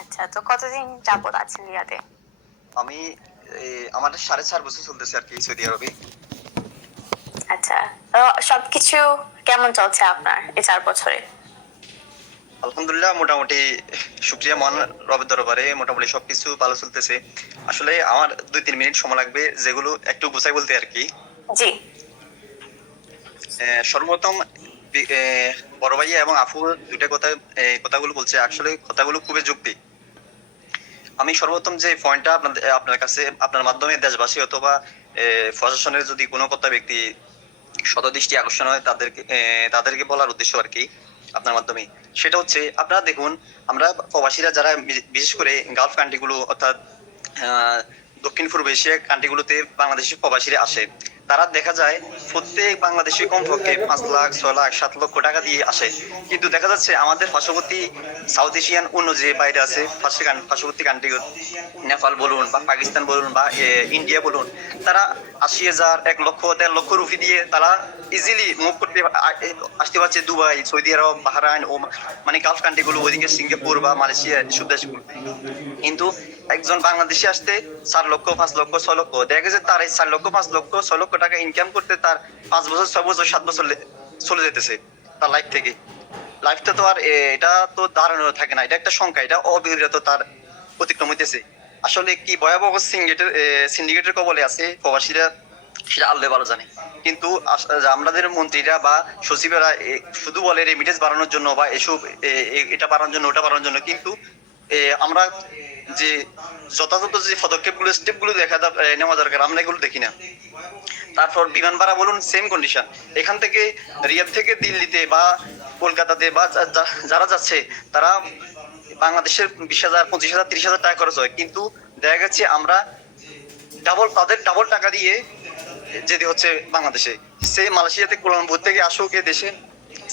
আচ্ছা, তো কতদিন যাবত আছেন রিয়াদে? আমি আমার 4.5 বছর চলতেছে আর কি সৌদি আরবে। আচ্ছা, তো সবকিছু কেমন চলছে আপনার এই 4 বছরে? আলহামদুলিল্লাহ মোটামুটি শুকরিয়া মহান রবের দরবারে মোটামুটি সবকিছু ভালো চলতেছে। আসলে আমার 2-3 মিনিট সময় লাগবে যেগুলো একটু গুছাই বলতে আর কি। জি। সর্বপ্রথম বড় ভাইয়া এবং আপু দুইটা কথাগুলো বলছে, আসলে কথাগুলো খুবই যৌক্তিক। আমি সর্বপ্রথম যে পয়েন্টটা আপনার কাছে আপনার মাধ্যমে দেশবাসী অথবা প্রশাসনের যদি কোনো কথা ব্যক্তি দৃষ্টি আকর্ষণ হয় তাদেরকে বলার উদ্দেশ্য আর কি আপনার মাধ্যমে, সেটা হচ্ছে আপনারা দেখুন, আমরা প্রবাসীরা যারা বিশেষ করে গালফ কান্ট্রিগুলো অর্থাৎ দক্ষিণ পূর্ব এশিয়া কান্ট্রিগুলোতে বাংলাদেশি প্রবাসীরা আসে, তারা দেখা যায় প্রত্যেক বাংলাদেশি কমপক্ষে 5 লাখ 6 লাখ 7 লক্ষ টাকা দিয়ে আসে। কিন্তু দেখা যাচ্ছে আমাদের পার্শ্ববর্তী সাউথ এশিয়ান অন্য যে বাইরে আছে পার্শ্ববর্তী কান্ট্রি, নেপাল বলুন বা পাকিস্তান বলুন বা ইন্ডিয়া বলুন, তারা 80,000 1 লক্ষ 1.5 লক্ষ রুপি দিয়ে তারা ইজিলি মুভ করতে আসতে পারছে দুবাই, সৌদি আরব, বাহরাইন ও মানে গালফ কান্ট্রিগুলো, ওইদিকে সিঙ্গাপুর বা মালয়েশিয়া এসব দেশগুলো। কিন্তু একজন বাংলাদেশি আসতে 4 লক্ষ 5 লক্ষ 6 লক্ষ, দেখা গেছে তার এই 4 লক্ষ 5 লক্ষ 6 লক্ষ টাকা ইনকাম করতে তার 5 বছর 6 বছর 7 বছর চলে যেতেছে তার লাইফ থেকে। লাইফটা তো আর এটা তো দাঁড়ানো থাকে না, এটা একটা সংখ্যা, এটা অবিরত তার অতিক্রম হইতেছে। আসলে কি ভয়াবহ সিন্ডিকেটের কবলে আছে প্রবাসীরা, সেটা আল্লাহ ভালো জানে। কিন্তু আমাদের মন্ত্রীরা বা সচিবেরা শুধু বলে রেমিটেন্স বাড়ানোর জন্য বা এসব এটা বাড়ানোর জন্য ওটা বাড়ানোর জন্য, কিন্তু আমরা যে যথাযথ যে পদক্ষেপগুলো স্টেপগুলো নেওয়া দরকার আমরা এগুলো দেখি না। তারপর বিমান ভাড়া বলুন, সেম কন্ডিশন। এখান থেকে রিয়াদ থেকে দিল্লিতে বা কলকাতাতে বা যারা যাচ্ছে তারা বাংলাদেশের 20,000 25,000 30,000 টাকা খরচ হয়, কিন্তু দেখা গেছে আমরা তাদের ডাবল টাকা দিয়ে যেতে হচ্ছে বাংলাদেশে। সে মালয়েশিয়াতে কুয়ালালামপুর থেকে আসুক এ দেশে,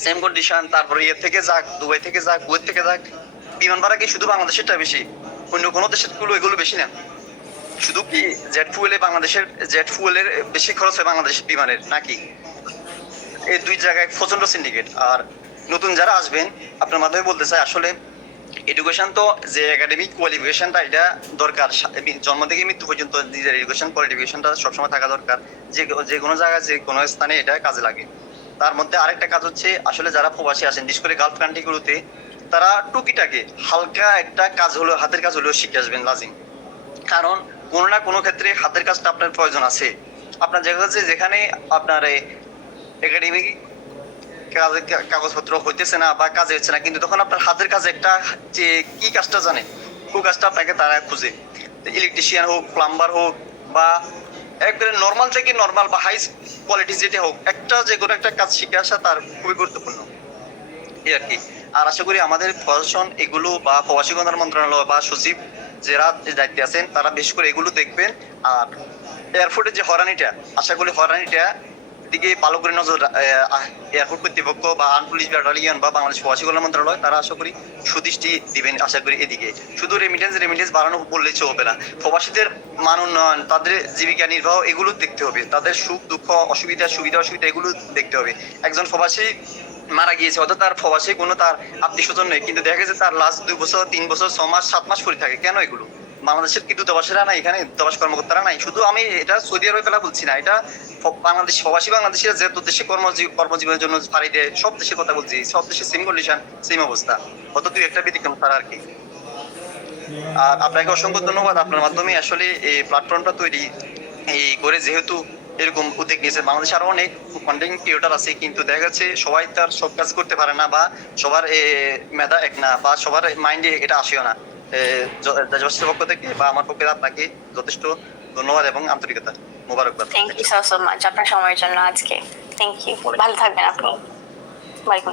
সেম কন্ডিশন। তারপরে ইয়ে থেকে যাক, দুবাই থেকে যাক, কুয়েত থেকে যাক, বিমান ভাড়া কি শুধু বাংলাদেশেরটা বেশি? অন্য কোনো দেশের এগুলো বেশি না? শুধু কি বাংলাদেশের জেট ফুয়েলের বেশি খরচ হয় বাংলাদেশ বিমানের নাকি? এই দুই জায়গায় প্রচন্ড সিন্ডিকেট। আর নতুন যারা আসবেন আপনার মাধ্যমে বলতে চাই, আসলে এডুকেশন তো যে একাডেমিক কোয়ালিফিকেশনটা এটা দরকার, জন্ম থেকে মৃত্যু পর্যন্ত নিজের এডুকেশন কোয়ালিফিকেশনটা সবসময় থাকা দরকার। যে কোনো জায়গায় যে কোনো স্থানে এটা কাজে লাগে। তার মধ্যে আরেকটা কাজ হচ্ছে, আসলে যারা প্রবাসী আসেন বিশেষ করে গালফ কান্ট্রিগুলোতে, তারা টুকিটাকে হালকা একটা কাজ হলো, হাতের কাজ হলেও শিখে আসবেন লাজিম। কারণ কোনো না কোনো ক্ষেত্রে হাতের কাজটা আপনার প্রয়োজন আছে। আপনার যেখানে আপনার একাডেমিক কাগজপত্র হইতেছে না বা কাজে হচ্ছে না, কিন্তু তখন আপনার হাতের কাজে একটা যে কি কাজটা জানে ওই কাজটা আপনাকে তারা খুঁজে। ইলেকট্রিশিয়ান হোক, প্লাম্বার হোক, বা একবারে নর্মাল থেকে নর্মাল বা হাই কোয়ালিটি যেটা হোক, যে কোনো একটা কাজ শিখে আসা তার খুবই গুরুত্বপূর্ণ এই আর কি। আর আশা করি আমাদের প্রশাসন এগুলো বা প্রবাসী কল্যাণ মন্ত্রণালয় বা সচিব যারা দায়িত্বে আছেন তারা বেশ করে এগুলো দেখবেন। আর এয়ারপোর্টের যে হয়রানিটা, আশা করি হয়রানিটা দিকে ভালো করে নজর এয়ারপোর্ট কর্তৃপক্ষ বা আর্ম পুলিশ ব্যাটালিয়ন বা বাংলাদেশ প্রবাসী কল্যাণ মন্ত্রণালয় তারা আশা করি সুদৃষ্টি দিবেন আশা করি এদিকে। শুধু রেমিটেন্স বাড়ানো বললেই চলবে না, প্রবাসীদের মান উন্নয়ন, তাদের জীবিকা নির্বাহ এগুলো দেখতে হবে, তাদের সুখ দুঃখ সুবিধা অসুবিধা এগুলো দেখতে হবে। একজন প্রবাসী মারা গিয়েছে, অর্থাৎ তার প্রবাসী কোনো তার আত্মীয় স্বজন নেই, কিন্তু দেখা গেছে তার লাস্ট 2 বছর 3 বছর 6 মাস 7 মাস পরে থাকে। কেন এগুলো? বাংলাদেশের কি দূতাবাসীরা নাই এখানে? দূতাবাস কর্মকর্তারা নাই? শুধু আমি এটা সৌদি আরবে ফেলা বলছি না, এটা প্রবাসী বাংলাদেশিরা যে দেশে কর্মজীবনের জন্য পাড়ি দেয় সব দেশের কথা বলছি, সব দেশের সেম কন্ডিশন সেম অবস্থা, অত দুই একটা ব্যতিক্রম ছাড়া আর কি। আর আপনাকে অসংখ্য ধন্যবাদ, আপনার মাধ্যমে আসলে এই প্ল্যাটফর্মটা তৈরি করে, যেহেতু এরকম উদ্যোগ নিয়েছে। বাংলাদেশে আরো অনেক কন্টেন্ট ক্রিয়েটর আছে, কিন্তু দেখা যাচ্ছে সবাই তার সব কাজ করতে পারে না, বা সবার মেধা এক না, বা সবার মাইন্ডে এটা আসেও না। দেশবাসীর পক্ষ থেকে বা আমার পক্ষে আপনাকে যথেষ্ট ধন্যবাদ এবং আন্তরিকতা মোবারকবাদ। থ্যাংক ইউ সো মাচ আপনার সময়ের জন্য আজকে। থ্যাংক ইউ, ভালো থাকবেন আপনি। ওয়ালাইকুম